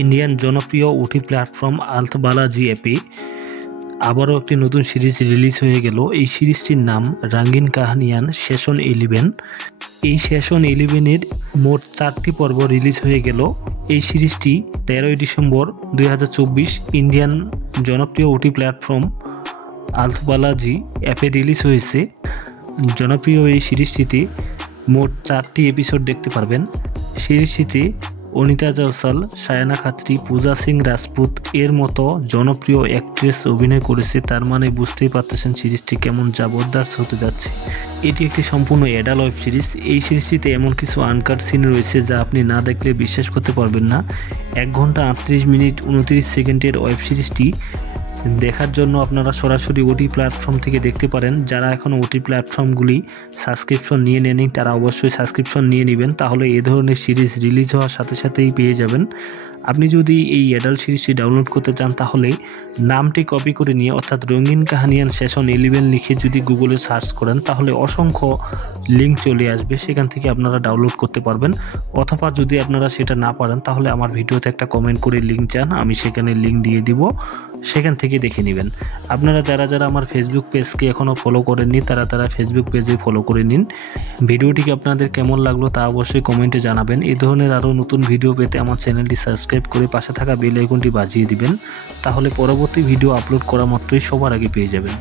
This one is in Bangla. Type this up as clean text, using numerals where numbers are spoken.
ইন্ডিয়ান জনপ্রিয় ওটি প্ল্যাটফর্ম আলথ বালাজি অ্যাপে আবারও একটি নতুন সিরিজ রিলিজ হয়ে গেল। এই সিরিজটির নাম রঙিন কাহানিয়ান সেশন 11। এই সেশন 11-এর মোট 4টি পর্ব রিলিজ হয়ে গেল। এই সিরিজটি 13ই ডিসেম্বর 2024 ইন্ডিয়ান জনপ্রিয় ওটি প্ল্যাটফর্ম আলথ বালাজি অ্যাপে রিলিজ হয়েছে। জনপ্রিয় এই সিরিজটিতে মোট 4টি এপিসোড দেখতে পারবেন। সিরিজটিতে অনিতা জয়সওয়াল, সায়ানা খাত্রি, পূজা সিং রাজপুত এর মতো জনপ্রিয় অ্যাক্ট্রেস অভিনয় করেছে। তার মানে বুঝতেই পারতেছেন সিরিজটি কেমন জবরদস্ত হতে যাচ্ছে। এটি একটি সম্পূর্ণ অ্যাডাল্ট ওয়েব সিরিজ। এই সিরিজটিতে এমন কিছু আনকাট সিন রয়েছে যা আপনি না দেখলে বিশ্বাস করতে পারবেন না। 1 ঘন্টা 38 মিনিট 29 সেকেন্ডের ওয়েব সিরিজটি দেখার জন্য আপনারা সরাসরি ওটি প্ল্যাটফর্ম থেকে দেখতে পারেন। যারা এখনও ওটি প্ল্যাটফর্মগুলি সাবস্ক্রিপশন নিয়ে নেননি তারা অবশ্যই সাবস্ক্রিপশন নিয়ে নেবেন, তাহলে এ ধরনের সিরিজ রিলিজ হওয়ার সাথে সাথেই পেয়ে যাবেন। আপনি যদি এই অ্যাডাল্ট সিরিজটি ডাউনলোড করতে চান তাহলে নামটি কপি করে নিয়ে অর্থাৎ রঙিন কাহানিয়ান সেশন 11 লিখে যদি গুগলে সার্চ করেন তাহলে অসংখ্য লিঙ্ক চলে আসবে, সেখান থেকে আপনারা ডাউনলোড করতে পারবেন। অথবা যদি আপনারা সেটা না পারেন তাহলে আমার ভিডিওতে একটা কমেন্ট করে লিঙ্ক চান, আমি সেখানে লিঙ্ক দিয়ে দিব, সেখান থেকে দেখে নেবেন। আপনারা যারা আমার ফেসবুক পেজকে এখনও ফলো করেননি তারা ফেসবুক পেজে ফলো করে নিন। ভিডিওটিকে আপনাদের কেমন লাগলো তা অবশ্যই কমেন্টে জানাবেন। এই ধরনের আরও নতুন ভিডিও পেতে আমার চ্যানেলটি সাবস্ক্রাইব করে পাশে থাকা বেল আইকনটি বাজিয়ে দিবেন, তাহলে পরবর্তী ভিডিও আপলোড করা মাত্রই সবার আগে পেয়ে যাবেন।